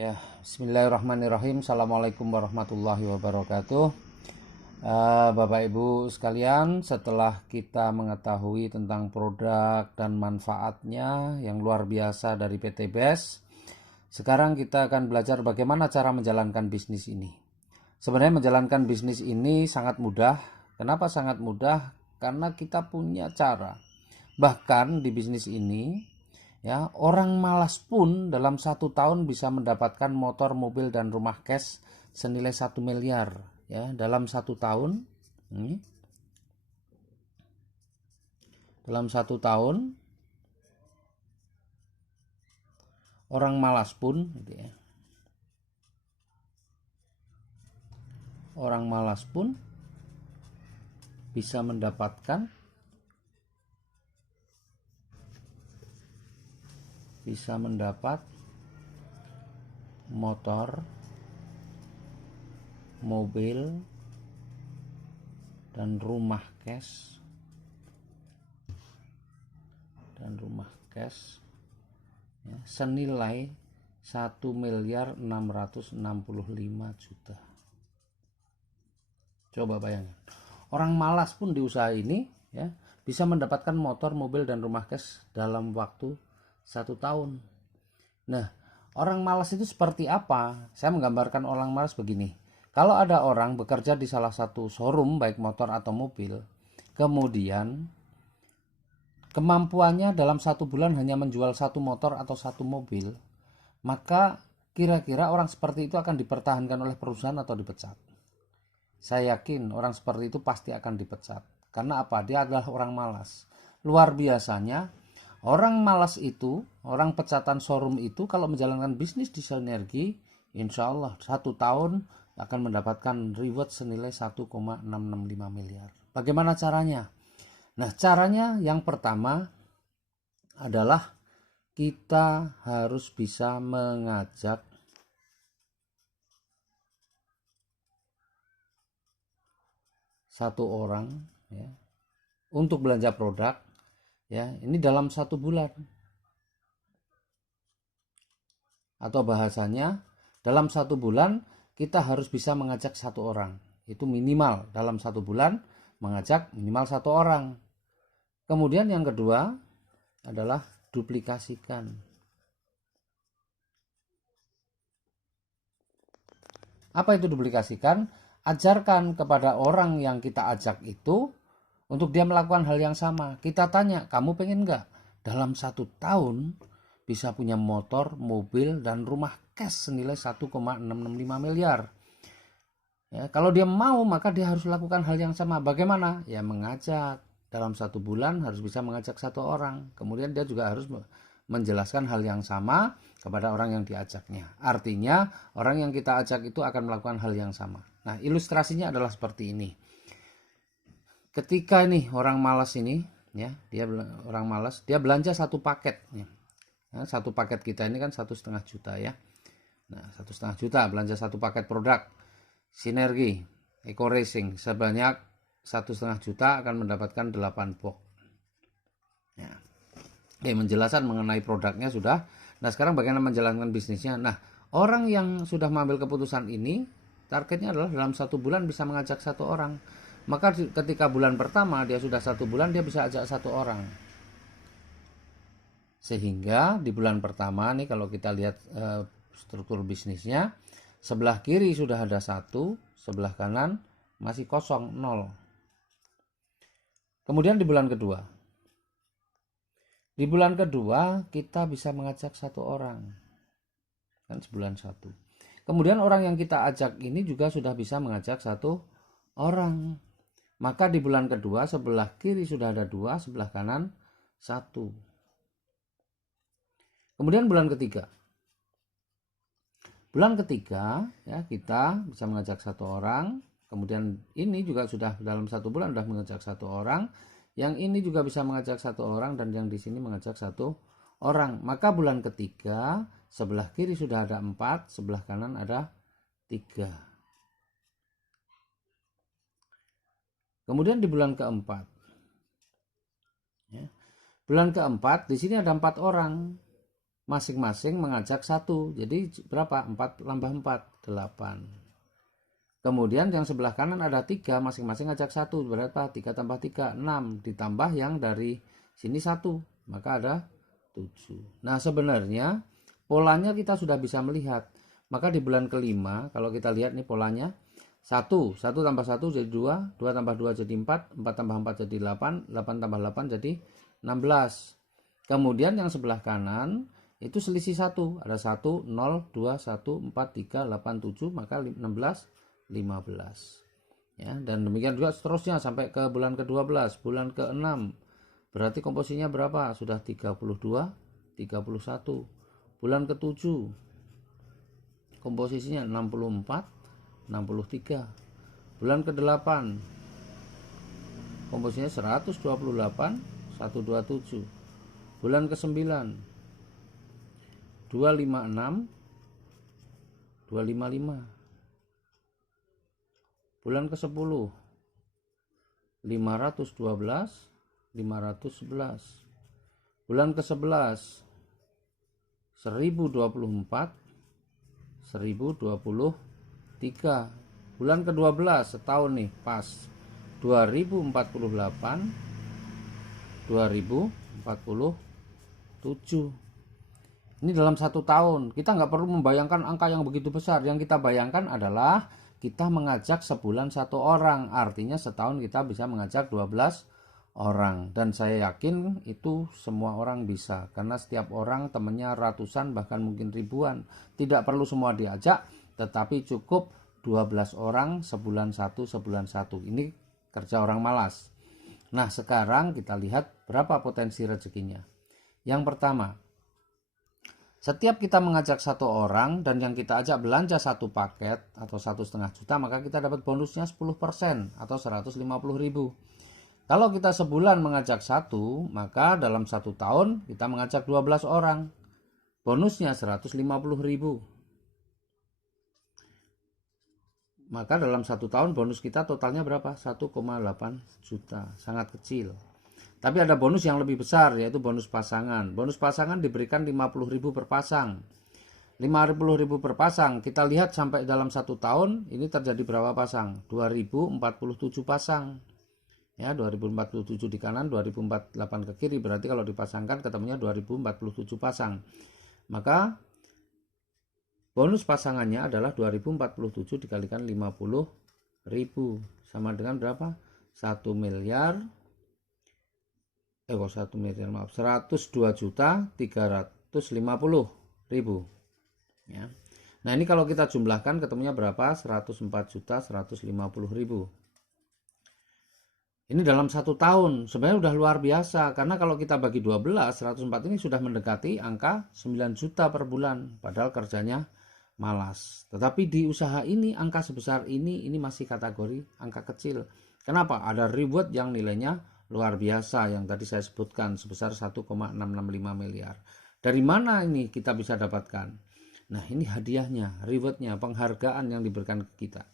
Ya, bismillahirrahmanirrahim. Assalamualaikum warahmatullahi wabarakatuh. Bapak Ibu sekalian, setelah kita mengetahui tentang produk dan manfaatnya yang luar biasa dari PT BES, sekarang kita akan belajar bagaimana cara menjalankan bisnis ini. Sebenarnya menjalankan bisnis ini sangat mudah. Kenapa sangat mudah? Karena kita punya cara. Bahkan di bisnis ini, ya, orang malas pun dalam 1 tahun bisa mendapatkan motor, mobil, dan rumah cash senilai 1 miliar, ya, dalam 1 tahun. Dalam 1 tahun orang malas pun, gitu ya, orang malas pun bisa mendapat motor, mobil, dan rumah cash ya, senilai 1.665.000.000. Coba bayangkan, orang malas pun di usaha ini, ya, bisa mendapatkan motor, mobil, dan rumah cash dalam waktu 1 tahun. Nah, orang malas itu seperti apa? Saya menggambarkan orang malas begini. Kalau ada orang bekerja di salah satu showroom, baik motor atau mobil, kemudian kemampuannya dalam 1 bulan hanya menjual 1 motor atau 1 mobil, maka kira-kira orang seperti itu akan dipertahankan oleh perusahaan atau dipecat? Saya yakin orang seperti itu pasti akan dipecat. Karena apa? Dia adalah orang malas. Luar biasanya, orang malas itu, orang pecatan showroom itu, kalau menjalankan bisnis di Sinergi, insya Allah 1 tahun akan mendapatkan reward senilai 1,665 miliar. Bagaimana caranya? Nah, caranya yang pertama adalah kita harus bisa mengajak satu orang, ya, untuk belanja produk, ya, ini dalam 1 bulan, atau bahasanya dalam 1 bulan kita harus bisa mengajak satu orang. Itu minimal dalam 1 bulan mengajak minimal satu orang. Kemudian yang kedua adalah duplikasikan. Apa itu duplikasikan? Ajarkan kepada orang yang kita ajak itu untuk dia melakukan hal yang sama. Kita tanya, kamu pengen nggak dalam 1 tahun bisa punya motor, mobil, dan rumah cash senilai 1,665 miliar? Ya, kalau dia mau, maka dia harus lakukan hal yang sama. Bagaimana? Ya, mengajak. Dalam 1 bulan harus bisa mengajak satu orang. Kemudian dia juga harus menjelaskan hal yang sama kepada orang yang diajaknya. Artinya, orang yang kita ajak itu akan melakukan hal yang sama. Nah, ilustrasinya adalah seperti ini. Ketika nih orang malas ini, ya, dia belanja 1 paket, ya. Nah, 1 paket kita ini kan 1,5 juta, ya. Nah, 1,5 juta belanja 1 paket produk Sinergi Eco Racing sebanyak 1,5 juta akan mendapatkan 8 box. Ya. Menjelaskan mengenai produknya sudah. Nah, sekarang bagaimana menjalankan bisnisnya? Nah, orang yang sudah mengambil keputusan ini, targetnya adalah dalam 1 bulan bisa mengajak satu orang. Maka ketika bulan pertama dia sudah 1 bulan, dia bisa ajak satu orang. Sehingga di bulan pertama nih, kalau kita lihat struktur bisnisnya, sebelah kiri sudah ada 1, sebelah kanan masih kosong, 0. Kemudian di bulan kedua kita bisa mengajak satu orang, kan sebulan 1. Kemudian orang yang kita ajak ini juga sudah bisa mengajak satu orang. Maka di bulan kedua sebelah kiri sudah ada 2, sebelah kanan 1. Kemudian bulan ketiga, ya, kita bisa mengajak satu orang. Kemudian ini juga sudah dalam 1 bulan sudah mengajak satu orang. Yang ini juga bisa mengajak satu orang, dan yang di sini mengajak satu orang. Maka bulan ketiga sebelah kiri sudah ada 4, sebelah kanan ada 3. Kemudian di bulan keempat, ya, bulan keempat di sini ada 4 orang. masing-masing mengajak 1. Jadi berapa? 4 tambah 4, 8. Kemudian yang sebelah kanan ada 3, masing-masing ngajak 1. Berapa? 3 tambah 3, 6. Ditambah yang dari sini 1, maka ada 7. Nah, sebenarnya polanya kita sudah bisa melihat. Maka di bulan kelima, kalau kita lihat nih polanya, 1 tambah 1 jadi 2, 2 tambah 2 jadi 4, 4 tambah 4 jadi 8, 8 tambah 8 jadi 16. Kemudian yang sebelah kanan itu selisih 1, ada 1, 0, 2, 1, 4, 3, 8, 7, maka 16, 15. Ya, dan demikian juga seterusnya sampai ke bulan ke-12, bulan ke-6. Berarti komposisinya berapa? Sudah 32, 31. Bulan ke-7 komposisinya 64, 63. Bulan ke-8 komposisinya 128, 127. Bulan ke-9 256, 255. Bulan ke-10 512, 511. Bulan ke-11 1024, 1023. Bulan ke-12 setahun nih pas 2048, 2047. Ini dalam 1 tahun. Kita nggak perlu membayangkan angka yang begitu besar. Yang kita bayangkan adalah kita mengajak sebulan 1 orang. Artinya setahun kita bisa mengajak 12 orang. Dan saya yakin itu semua orang bisa. Karena setiap orang temannya ratusan bahkan mungkin ribuan. Tidak perlu semua diajak, tetapi cukup 12 orang sebulan 1, sebulan 1. Ini kerja orang malas. Nah, sekarang kita lihat berapa potensi rezekinya. Yang pertama, setiap kita mengajak 1 orang dan yang kita ajak belanja 1 paket atau 1,5 juta, maka kita dapat bonusnya 10% atau 150.000. Kalau kita sebulan mengajak 1, maka dalam 1 tahun kita mengajak 12 orang. Bonusnya 150.000. Maka dalam 1 tahun bonus kita totalnya berapa? 1,8 juta. Sangat kecil. Tapi ada bonus yang lebih besar, yaitu bonus pasangan. Bonus pasangan diberikan 50.000 per pasang. 50.000 per pasang. Kita lihat sampai dalam 1 tahun ini terjadi berapa pasang? 2047 pasang. Ya, 2047 di kanan, 2048 ke kiri. Berarti kalau dipasangkan ketemunya 2047 pasang. Maka bonus pasangannya adalah 2047 dikalikan 50.000. Sama dengan berapa? 1 miliar. 102.350.000. Ya. Nah, ini kalau kita jumlahkan ketemunya berapa? 104.150.000. Ini dalam 1 tahun. Sebenarnya udah luar biasa. Karena kalau kita bagi 12, 104 ini sudah mendekati angka 9 juta per bulan. Padahal kerjanya malas. Tetapi di usaha ini angka sebesar ini masih kategori angka kecil. Kenapa? Ada reward yang nilainya luar biasa yang tadi saya sebutkan sebesar 1,665 miliar. Dari mana ini kita bisa dapatkan? Nah, ini hadiahnya, rewardnya, penghargaan yang diberikan ke kita.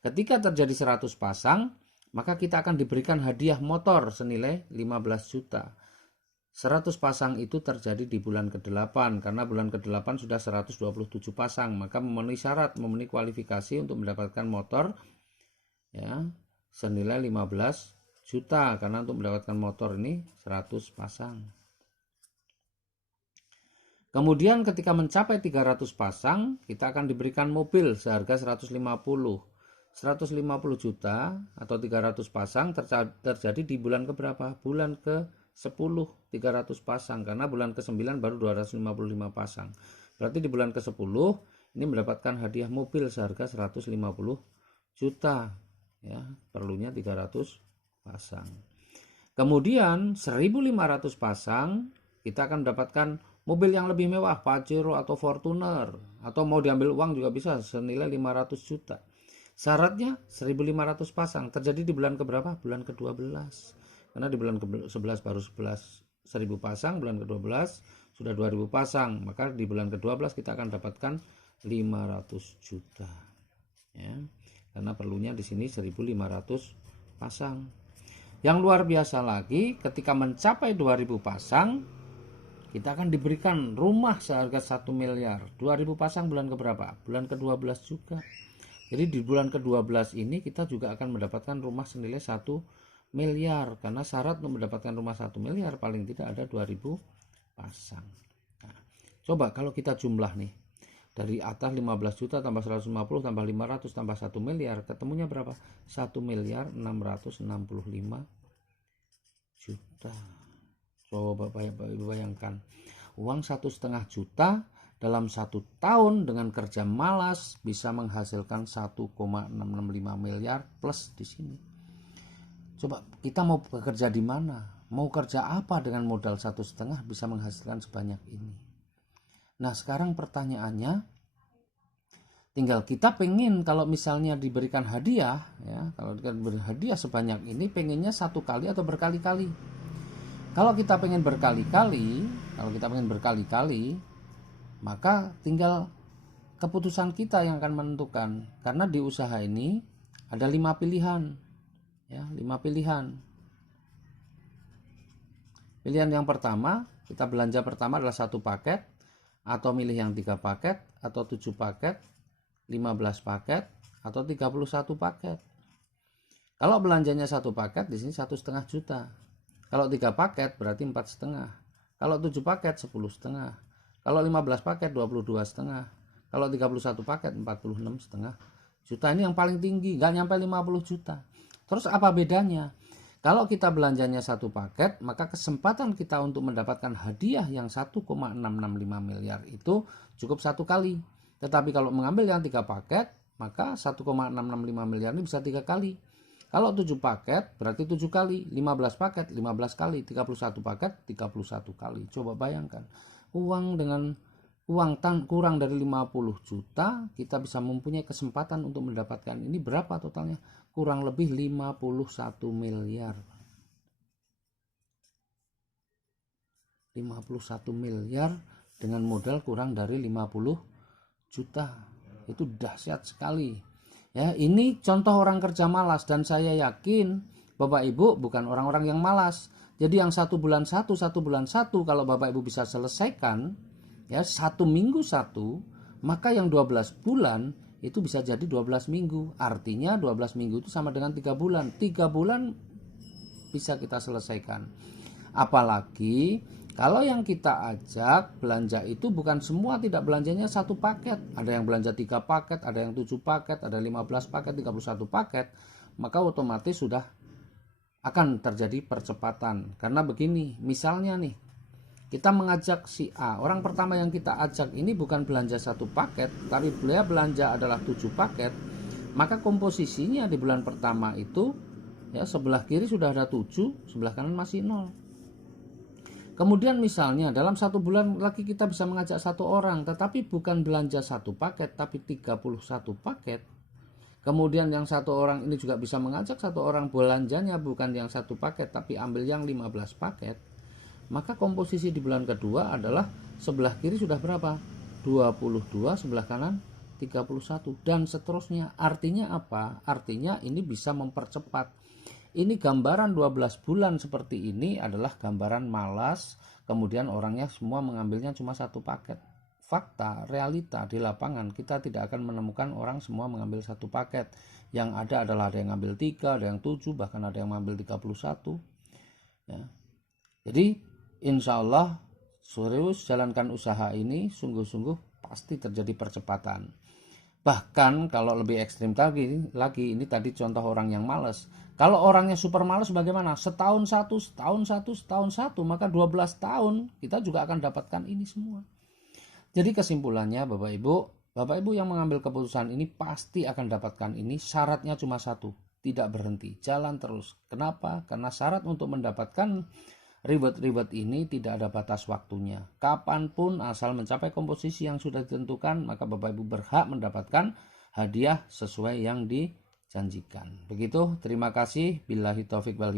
Ketika terjadi 100 pasang, maka kita akan diberikan hadiah motor senilai 15 juta. 100 pasang itu terjadi di bulan ke-8, karena bulan ke-8 sudah 127 pasang, maka memenuhi syarat, memenuhi kualifikasi untuk mendapatkan motor ya, senilai 15 juta, karena untuk mendapatkan motor ini 100 pasang. Kemudian ketika mencapai 300 pasang, kita akan diberikan mobil seharga 150 juta atau 300 pasang terjadi di bulan keberapa? Bulan ke-10 300 pasang, karena bulan ke-9 baru 255 pasang. Berarti di bulan ke-10 ini mendapatkan hadiah mobil seharga 150 juta. Ya, perlunya 300 pasang. Kemudian 1.500 pasang kita akan mendapatkan mobil yang lebih mewah, Pajero atau Fortuner, atau mau diambil uang juga bisa senilai 500 juta. Syaratnya 1.500 pasang terjadi di bulan keberapa? Bulan ke-12. Karena di bulan ke-11 baru 1.000 pasang, bulan ke-12 sudah 2.000 pasang, maka di bulan ke-12 kita akan dapatkan 500 juta. Ya. Karena perlunya di sini 1.500 pasang. Yang luar biasa lagi, ketika mencapai 2.000 pasang, kita akan diberikan rumah seharga 1 miliar. 2000 pasang bulan keberapa? Bulan ke-12 juga. Jadi di bulan ke-12 ini kita juga akan mendapatkan rumah senilai 1 miliar. Karena syarat untuk mendapatkan rumah 1 miliar paling tidak ada 2000 pasang. Nah, coba kalau kita jumlah nih. Dari atas 15 juta tambah 150 tambah 500 tambah 1 miliar. Ketemunya berapa? 1 miliar 665 juta. Coba bayangkan. Uang 1,5 juta dalam 1 tahun dengan kerja malas bisa menghasilkan 1,665 miliar plus di sini. Coba kita mau bekerja di mana? Mau kerja apa dengan modal 1,5 bisa menghasilkan sebanyak ini? Nah, sekarang pertanyaannya, tinggal kita pengen kalau misalnya diberikan hadiah, ya, kalau diberikan hadiah sebanyak ini, pengennya 1 kali atau berkali-kali. Kalau kita pengen berkali-kali, maka tinggal keputusan kita yang akan menentukan. Karena di usaha ini ada 5 pilihan, ya, 5 pilihan. Pilihan yang pertama, kita belanja pertama adalah 1 paket, atau milih yang 3 paket, atau 7 paket, 15 paket, atau 31 paket. Kalau belanjanya 1 paket, di sini 1,5 juta. Kalau 3 paket berarti 4,5. Kalau 7 paket 10,5. Kalau 15 paket 22,5. Kalau 31 paket 46,5 juta. Ini yang paling tinggi, nggak nyampe 50 juta. Terus apa bedanya? Kalau kita belanjanya 1 paket, maka kesempatan kita untuk mendapatkan hadiah yang 1,665 miliar itu cukup 1 kali. Tetapi kalau mengambil yang 3 paket, maka 1,665 miliar ini bisa 3 kali. Kalau 7 paket berarti 7 kali, 15 paket 15 kali, 31 paket 31 kali. Coba bayangkan, uang kurang dari 50 juta, kita bisa mempunyai kesempatan untuk mendapatkan ini berapa totalnya? Kurang lebih 51 miliar. 51 miliar dengan modal kurang dari 50 juta. Itu dahsyat sekali. Ya, ini contoh orang kerja malas, dan saya yakin Bapak Ibu bukan orang-orang yang malas. Jadi yang 1 bulan 1 kalau Bapak Ibu bisa selesaikan, ya, 1 minggu 1, maka yang 12 bulan itu bisa jadi 12 minggu. Artinya 12 minggu itu sama dengan 3 bulan. 3 bulan bisa kita selesaikan. Apalagi kalau yang kita ajak belanja itu bukan semua, tidak belanjanya 1 paket. Ada yang belanja 3 paket, ada yang 7 paket, ada 15 paket, 31 paket. Maka otomatis sudah akan terjadi percepatan. Karena begini, misalnya nih, kita mengajak si A. Orang pertama yang kita ajak ini bukan belanja 1 paket, tapi beliau belanja adalah 7 paket. Maka komposisinya di bulan pertama itu, ya, sebelah kiri sudah ada 7, sebelah kanan masih 0. Kemudian misalnya dalam 1 bulan lagi kita bisa mengajak 1 orang, tetapi bukan belanja 1 paket, tapi 31 paket. Kemudian yang 1 orang ini juga bisa mengajak 1 orang, belanjanya bukan yang 1 paket, tapi ambil yang 15 paket. Maka komposisi di bulan kedua adalah sebelah kiri sudah berapa? 22, sebelah kanan 31, dan seterusnya. Artinya apa? Artinya ini bisa mempercepat. Ini gambaran 12 bulan seperti ini adalah gambaran malas, kemudian orangnya semua mengambilnya cuma 1 paket. Fakta, realita di lapangan, kita tidak akan menemukan orang semua mengambil 1 paket. Yang ada adalah ada yang ngambil 3, ada yang 7, bahkan ada yang mengambil 31. Ya. Jadi insya Allah serius jalankan usaha ini, sungguh-sungguh pasti terjadi percepatan. Bahkan kalau lebih ekstrim lagi ini tadi contoh orang yang malas. Kalau orangnya super malas bagaimana? Setahun satu, maka 12 tahun kita juga akan dapatkan ini semua. Jadi kesimpulannya Bapak Ibu yang mengambil keputusan ini pasti akan dapatkan ini. Syaratnya cuma 1, tidak berhenti, jalan terus. Kenapa? Karena syarat untuk mendapatkan ribet-ribet ini tidak ada batas waktunya. Kapanpun asal mencapai komposisi yang sudah ditentukan, maka Bapak Ibu berhak mendapatkan hadiah sesuai yang dijanjikan. Begitu, terima kasih. Billahi taufik wal hidayah.